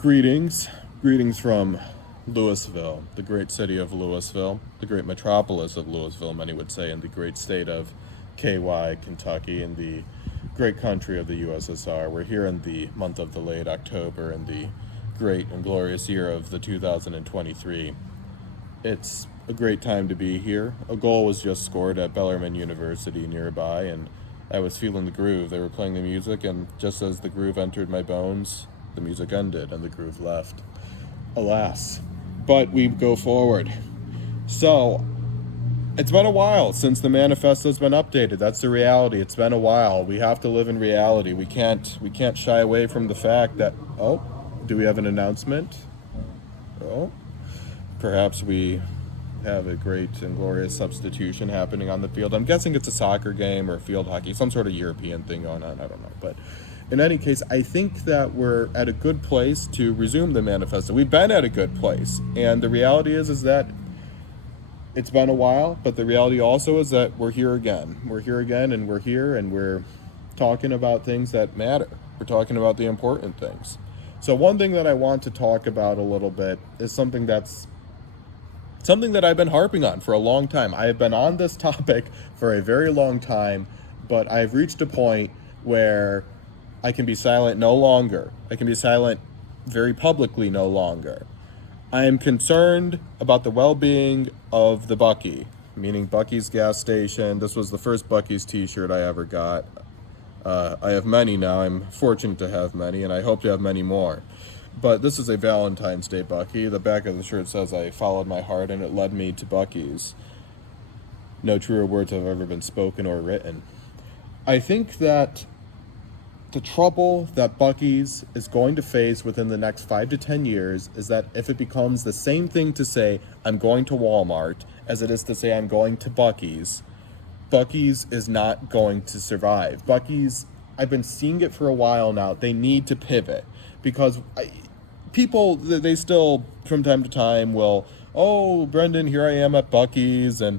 Greetings from Louisville, the great city of Louisville, the great metropolis of Louisville, many would say, in the great state of KY, Kentucky, in the great country of the USSR. We're here in the month of the late October in the great and glorious year of the 2023. It's a great time to be here. A goal was just scored at Bellarmine University nearby, and I was feeling the groove. They were playing the music, and just as the groove entered my bones, the music ended and the groove left. Alas. But we go forward. So, it's been a while since the manifesto's been updated. That's the reality. It's been a while. We have to live in reality. We can't shy away from the fact that, do we have an announcement? Perhaps we have a great and glorious substitution happening on the field. I'm guessing it's a soccer game or field hockey, some sort of European thing going on. I don't know. But in any case, I think that we're at a good place to resume the manifesto. We've been at a good place. And the reality is that it's been a while, but the reality also is that we're here again. We're here again, and we're talking about things that matter. We're talking about the important things. So one thing that I want to talk about a little bit is something that I've been harping on for a long time. I have been on this topic for a very long time, but I've reached a point where I can be silent no longer. I can be silent very publicly no longer. I am concerned about the well-being of the Buc-ee, meaning Buc-ee's gas station. This was the first Buc-ee's t-shirt I ever got. I have many now. I'm fortunate to have many, and I hope to have many more. But this is a Valentine's Day Buc-ee. The back of the shirt says, "I followed my heart and it led me to Buc-ee's." No truer words have ever been spoken or written. I think that the trouble that Buc-ee's is going to face within the next 5 to 10 years is that if it becomes the same thing to say, "I'm going to Walmart," as it is to say, "I'm going to Buc-ee's," Buc-ee's is not going to survive. Buc-ee's, I've been seeing it for a while now. They need to pivot because people, they still, from time to time, will, Brendan, here I am at Buc-ee's, and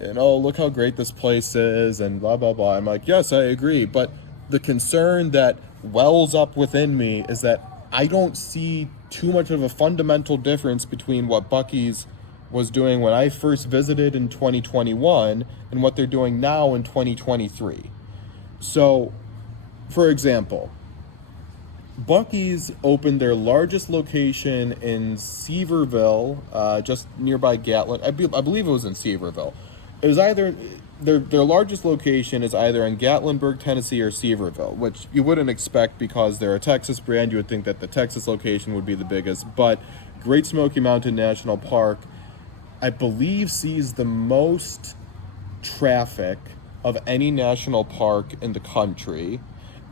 look how great this place is, and blah, blah, blah. I'm like, yes, I agree, but the concern that wells up within me is that I don't see too much of a fundamental difference between what Buc-ee's was doing when I first visited in 2021 and what they're doing now in 2023. So, for example, Buc-ee's opened their largest location in Sevierville, just nearby Gatlin. I believe it was in Sevierville. It was either their largest location is either in Gatlinburg, Tennessee, or Sevierville, which you wouldn't expect because they're a Texas brand. You would think that the Texas location would be the biggest, but Great Smoky Mountain National Park, I believe, sees the most traffic of any national park in the country,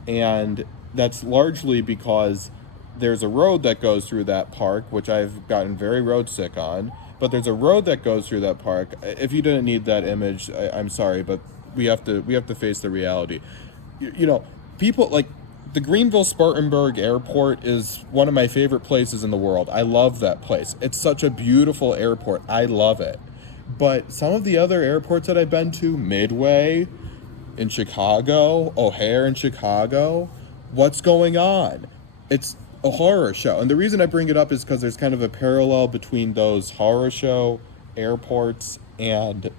and that's largely because there's a road that goes through that park, which I've gotten very road sick on. But there's a road that goes through that park. If you didn't need that image, I'm sorry, but we have to face the reality. People like the Greenville-Spartanburg Airport is one of my favorite places in the world. I love that place. It's such a beautiful airport. I love it. But some of the other airports that I've been to, Midway in Chicago, O'Hare in Chicago, what's going on? It's a horror show. And the reason I bring it up is because there's kind of a parallel between those horror show airports and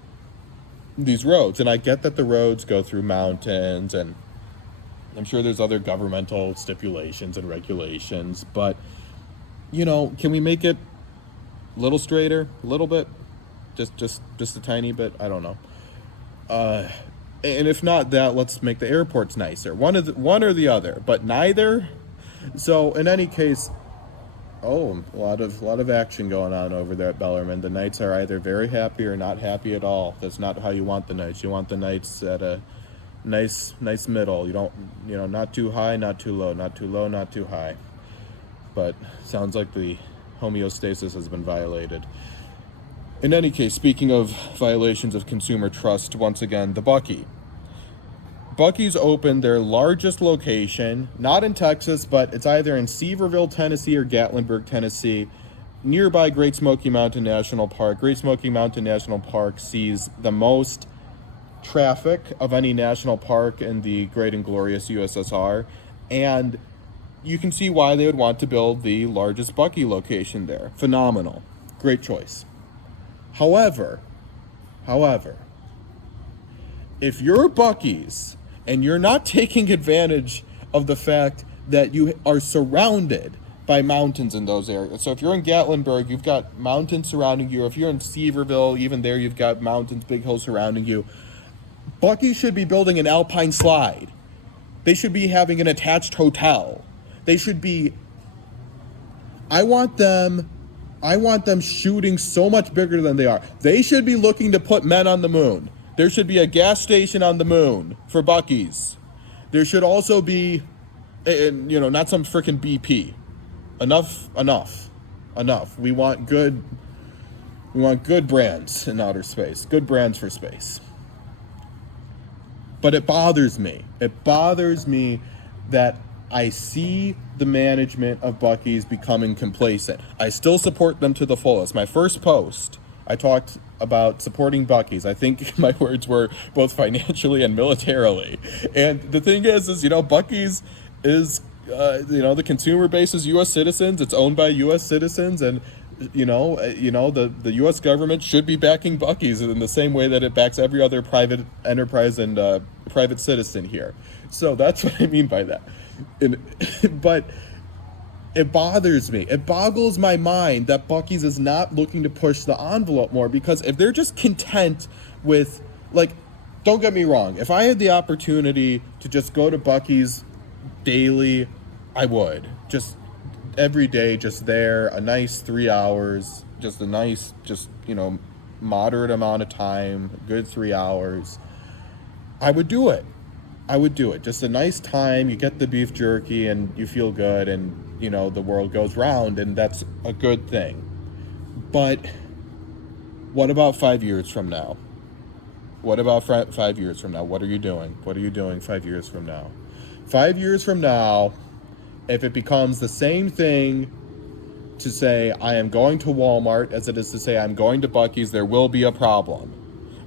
these roads. And I get that the roads go through mountains, and I'm sure there's other governmental stipulations and regulations, but can we make it a little straighter, a little bit, just a tiny bit? I don't know. And if not that, let's make the airports nicer. One or the other, but neither. So in any case, a lot of action going on over there at Bellarmine. The Knights are either very happy or not happy at all. That's not how you want the Knights. You want the Knights at a nice middle. You don't, not too high, not too low, not too low, not too high. But sounds like the homeostasis has been violated. In any case, speaking of violations of consumer trust, once again, the Buc-ee. Buc-ee's opened their largest location, not in Texas, but it's either in Sevierville, Tennessee, or Gatlinburg, Tennessee, nearby Great Smoky Mountain National Park. Great Smoky Mountain National Park sees the most traffic of any national park in the great and glorious USSR, and you can see why they would want to build the largest Buc-ee location there. Phenomenal. Great choice. However, if you're Buc-ee's and you're not taking advantage of the fact that you are surrounded by mountains in those areas. So if you're in Gatlinburg, you've got mountains surrounding you. If you're in Seaverville, even there you've got mountains, big hills surrounding you. Buc-ee should be building an alpine slide. They should be having an attached hotel. They should be... I want them shooting so much bigger than they are. They should be looking to put men on the moon. There should be a gas station on the moon for Buc-ee's. There should also be, not some freaking BP. Enough. We want good brands in outer space. Good brands for space. But it bothers me. It bothers me that I see the management of Buc-ee's becoming complacent. I still support them to the fullest. My first post, I talked about supporting Buc-ee's. I think my words were both financially and militarily. And the thing is Buc-ee's is, the consumer base is U.S. citizens. It's owned by U.S. citizens, and the U.S. government should be backing Buc-ee's in the same way that it backs every other private enterprise and private citizen here. So that's what I mean by that. But it bothers me. It boggles my mind that Buc-ee's is not looking to push the envelope more, because if they're just content with, don't get me wrong, if I had the opportunity to just go to Buc-ee's daily, I would. Just every day, just there, a nice 3 hours, just a nice, moderate amount of time, good 3 hours. I would do it. Just a nice time. You get the beef jerky and you feel good, and, the world goes round, and that's a good thing. But what about 5 years from now? What about 5 years from now? What are you doing? What are you doing 5 years from now? 5 years from now, if it becomes the same thing to say I am going to Walmart as it is to say I'm going to Buc-ee's, there will be a problem.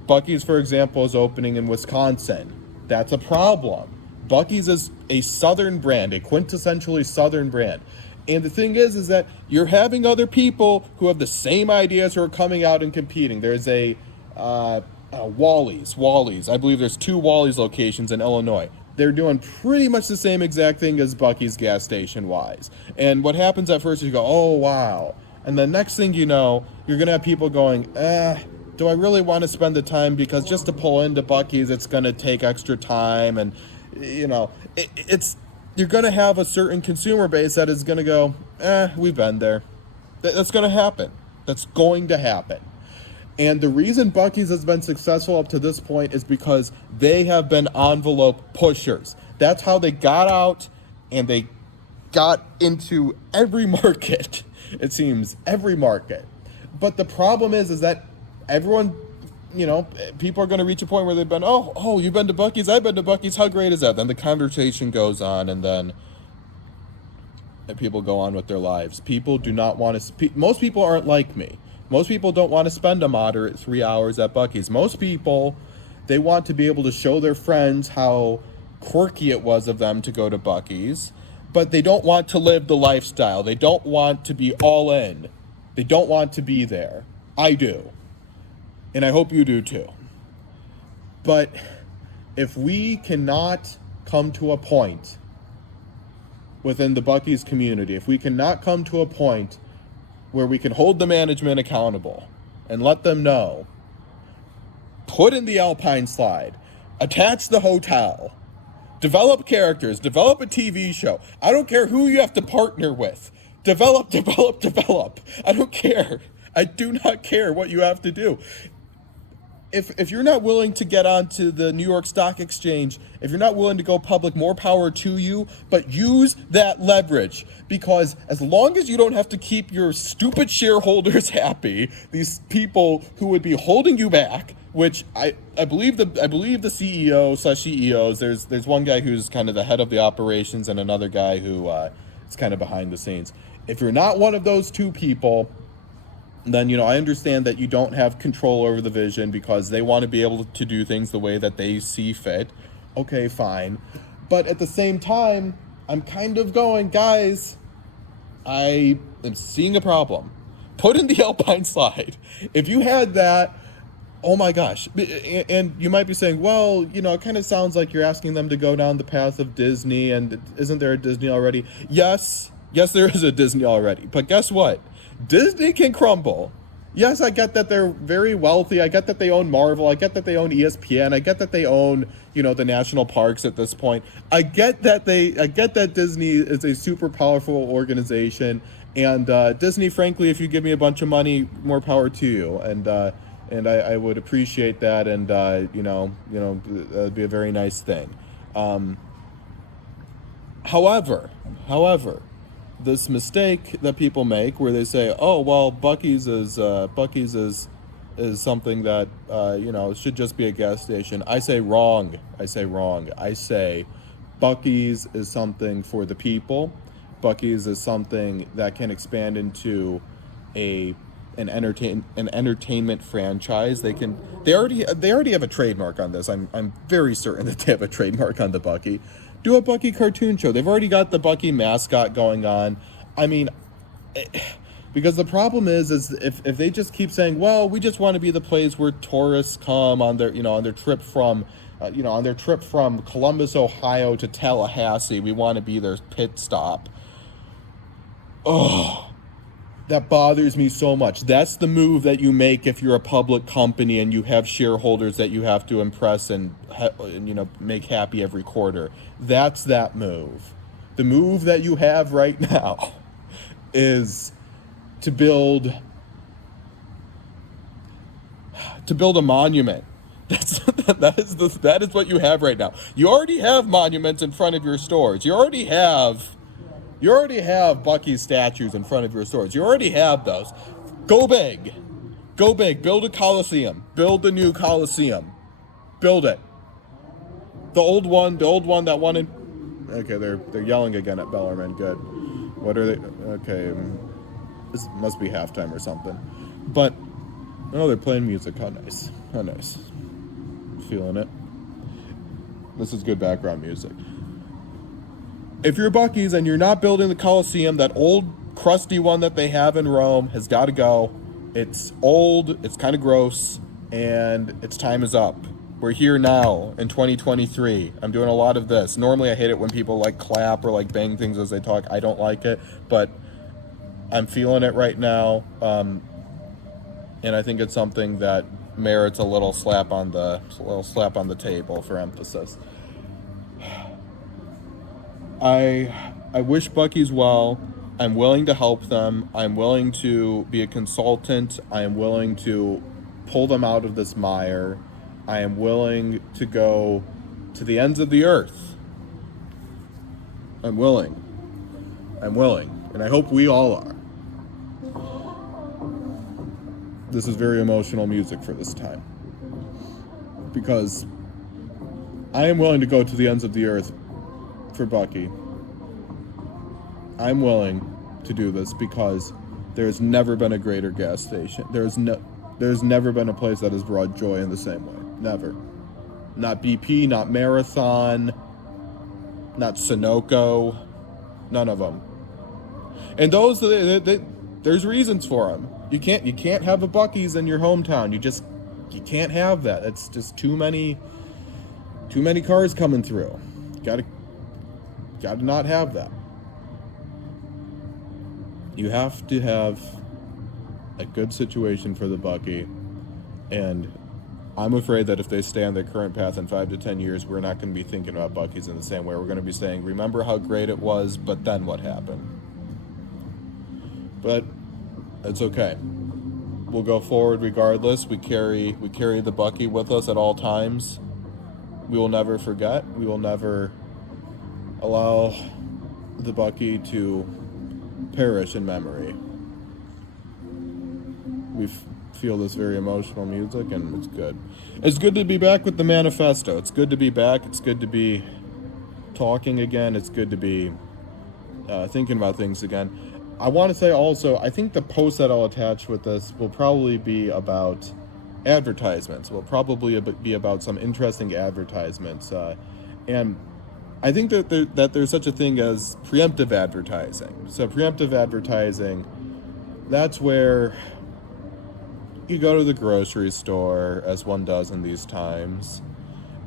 Buc-ee's, for example, is opening in Wisconsin. That's a problem. Buc-ee's is a southern brand, a quintessentially southern brand. And the thing is that you're having other people who have the same ideas who are coming out and competing. There's a Wally's. I believe there's 2 Wally's locations in Illinois. They're doing pretty much the same exact thing as Buc-ee's gas station wise. And what happens at first is you go, oh, wow. And the next thing you know, you're going to have people going, do I really want to spend the time? Because just to pull into Buc-ee's, it's going to take extra time. And, you're going to have a certain consumer base that is going to go, we've been there. That's going to happen. That's going to happen. And the reason Buc-ee's has been successful up to this point is because they have been envelope pushers. That's how they got out, and they got into every market. It seems every market. But the problem is that everyone, people are going to reach a point where they've been, oh, you've been to Buc-ee's, I've been to Buc-ee's, how great is that? Then the conversation goes on, and then people go on with their lives. People do not want to, most people aren't like me. Most people don't want to spend a moderate 3 hours at Buc-ee's. Most people, they want to be able to show their friends how quirky it was of them to go to Buc-ee's, but they don't want to live the lifestyle. They don't want to be all in. They don't want to be there. I do. And I hope you do too. But if we cannot come to a point within the Buc-ee's community, if we cannot come to a point where we can hold the management accountable and let them know, put in the alpine slide, attach the hotel, develop characters, develop a TV show. I don't care who you have to partner with. Develop. I don't care. I do not care what you have to do. If you're not willing to get onto the New York Stock Exchange, if you're not willing to go public, more power to you, but use that leverage, because as long as you don't have to keep your stupid shareholders happy, these people who would be holding you back, which I believe the CEO/CEOs, there's one guy who's kind of the head of the operations and another guy who is kind of behind the scenes. If you're not one of those two people, then, I understand that you don't have control over the vision because they want to be able to do things the way that they see fit. Okay, fine. But at the same time, I'm kind of going, guys, I am seeing a problem. Put in the Alpine slide. If you had that, oh my gosh. And you might be saying, well, it kind of sounds like you're asking them to go down the path of Disney, and isn't there a Disney already? Yes, there is a Disney already. But guess what? Disney can crumble. Yes, I get that they're very wealthy. I get that they own Marvel. I get that they own ESPN. I get that they own, the national parks at this point. I get that Disney is a super powerful organization. And Disney, frankly, if you give me a bunch of money, more power to you. And I would appreciate that. And that'd be a very nice thing. However, this mistake that people make where they say, oh, well, Buc-ee's is something that, should just be a gas station. I say wrong. I say Buc-ee's is something for the people. Buc-ee's is something that can expand into an entertainment franchise. They already have a trademark on this. I'm very certain that they have a trademark on the Buc-ee. Do a Buc-ee cartoon show. They've already got the Buc-ee mascot going on. I mean, because the problem is if they just keep saying, well, we just want to be the place where tourists come on their trip from Columbus, Ohio to Tallahassee. We want to be their pit stop. Oh, that bothers me so much. That's the move that you make if you're a public company and you have shareholders that you have to impress and make happy every quarter. That's that move. The move that you have right now is to build a monument. That is what you have right now. You already have monuments in front of your stores. You already have Buc-ee statues in front of your stores. You already have those. Go big. Build a Coliseum. Build the new Coliseum. Build it. The old one that wanted. Okay, they're yelling again at Bellarmine. Good. What are they? Okay, this must be halftime or something. But they're playing music. How nice. Feeling it. This is good background music. If you're Buc-ee's and you're not building the Coliseum, that old crusty one that they have in Rome has got to go. It's old, it's kind of gross, and its time is up. We're here now in 2023. I'm doing a lot of this. Normally I hate it when people clap or bang things as they talk. I don't like it, but I'm feeling it right now. And I think it's something that merits a little slap on the table for emphasis. I wish Buc-ee's well. I'm willing to help them. I'm willing to be a consultant. I am willing to pull them out of this mire. I am willing to go to the ends of the earth. I'm willing. And I hope we all are. This is very emotional music for this time. Because I am willing to go to the ends of the earth for Buc-ee. I'm willing to do this because there's never been a greater gas station. There's never been a place that has brought joy in the same way. Never. Not BP, not Marathon, not Sunoco, none of them. And those there's reasons for them. You can't have a Buc-ee's in your hometown. You can't have that. It's just too many cars coming through. You gotta not have that. You have to have a good situation for the Buc-ee, and I'm afraid that if they stay on their current path in 5 to 10 years, we're not going to be thinking about Buc-ee's in the same way. We're going to be saying, remember how great it was, but then what happened? But it's okay. We'll go forward regardless. We carry the Buc-ee with us at all times. We will never forget. We will never allow the Buc-ee to perish in memory. We feel this very emotional music, and it's good. It's good to be back with the manifesto. It's good to be back. It's good to be talking again. It's good to be thinking about things again. I want to say also, I think the post that I'll attach with this will probably be about advertisements. Will probably be about some interesting advertisements. And I think that there's such a thing as preemptive advertising. So preemptive advertising, that's where you go to the grocery store, as one does in these times,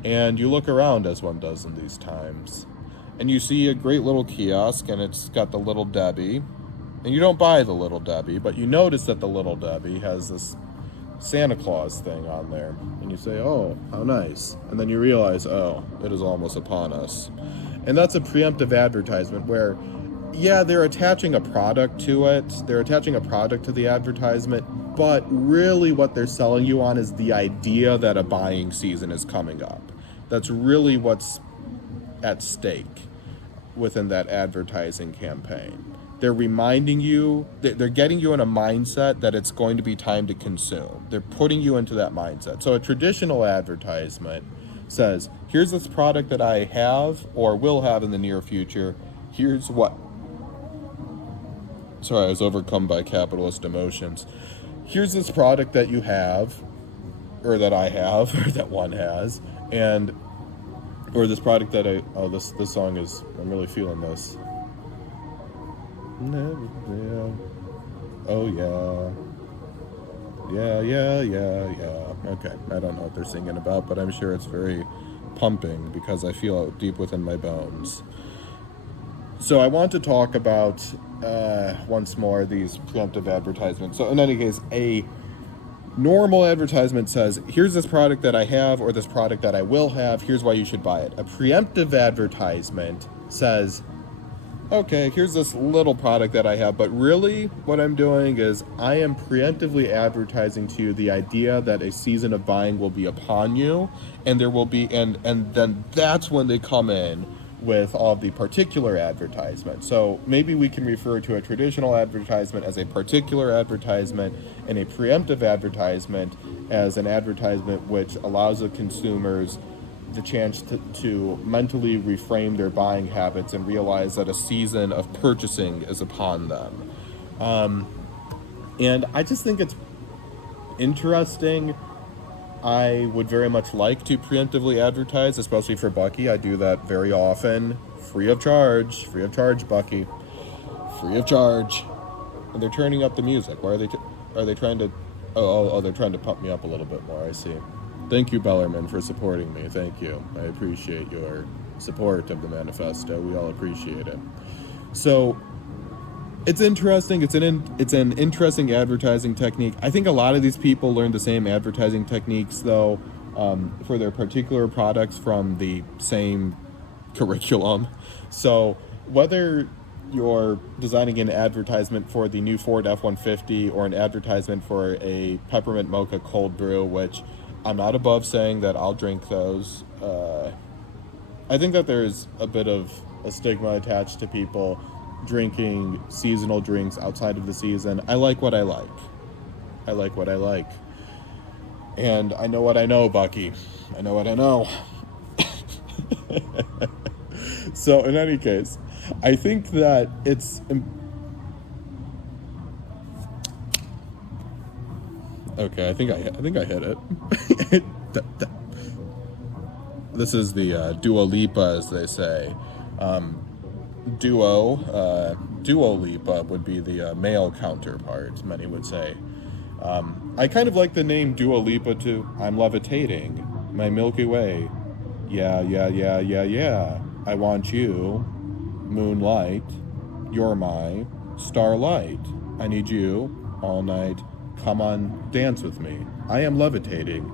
and you look around, as one does in these times, and you see a great little kiosk, and it's got the Little Debbie, and you don't buy the Little Debbie, but you notice that the Little Debbie has this Santa Claus thing on there, and you say, oh, how nice, and then you realize, oh, it is almost upon us. And that's a preemptive advertisement where, yeah, they're attaching a product to it, they're attaching a product to the advertisement, but really what they're selling you on is the idea that a buying season is coming up. That's really what's at stake within that advertising campaign. They're reminding you, they're getting you in a mindset that it's going to be time to consume. They're putting you into that mindset. So a traditional advertisement says, here's this product that I have or will have in the near future. Here's what. Sorry, I was overcome by capitalist emotions. Here's this product that you have, or that I have, or that one has, or this product that this song is, I'm really feeling this. Oh yeah. Okay, I don't know what they're singing about, but I'm sure it's very pumping because I feel it deep within my bones. So I want to talk about once more these preemptive advertisements. So in any case, a normal advertisement says, here's this product that I have or this product that I will have, here's why you should buy it. A preemptive advertisement says, okay, here's this little product that I have, but really what I'm doing is I am preemptively advertising to you the idea that a season of buying will be upon you, and there will be, and then that's when they come in with all of the particular advertisements. So maybe we can refer to a traditional advertisement as a particular advertisement, and a preemptive advertisement as an advertisement which allows the consumers the chance to mentally reframe their buying habits and realize that a season of purchasing is upon them. And I just think it's interesting. I would very much like to preemptively advertise, especially for Buc-ee. I do that very often, free of charge, Buc-ee, free of charge. And they're turning up the music. Why are they trying to? Oh, they're trying to pump me up a little bit more. I see. Thank you, Bellerman, for supporting me. Thank you. I appreciate your support of the manifesto. We all appreciate it. So it's interesting. It's an interesting advertising technique. I think a lot of these people learn the same advertising techniques, though, for their particular products from the same curriculum. So whether you're designing an advertisement for the new Ford F-150 or an advertisement for a peppermint mocha cold brew, which I'm not above saying that I'll drink those. I think that there's a bit of a stigma attached to people drinking seasonal drinks outside of the season. I like what I like. I like what I like. And I know what I know, Buc-ee. I know what I know. So in any case, I think that it's... Okay, I think I hit it. This is the Dua Lipa, as they say. Dua Lipa would be the male counterpart, many would say. I kind of like the name Dua Lipa too. I'm levitating, my Milky Way. Yeah. I want you, moonlight. You're my starlight. I need you all night. Come on, dance with me. I am levitating.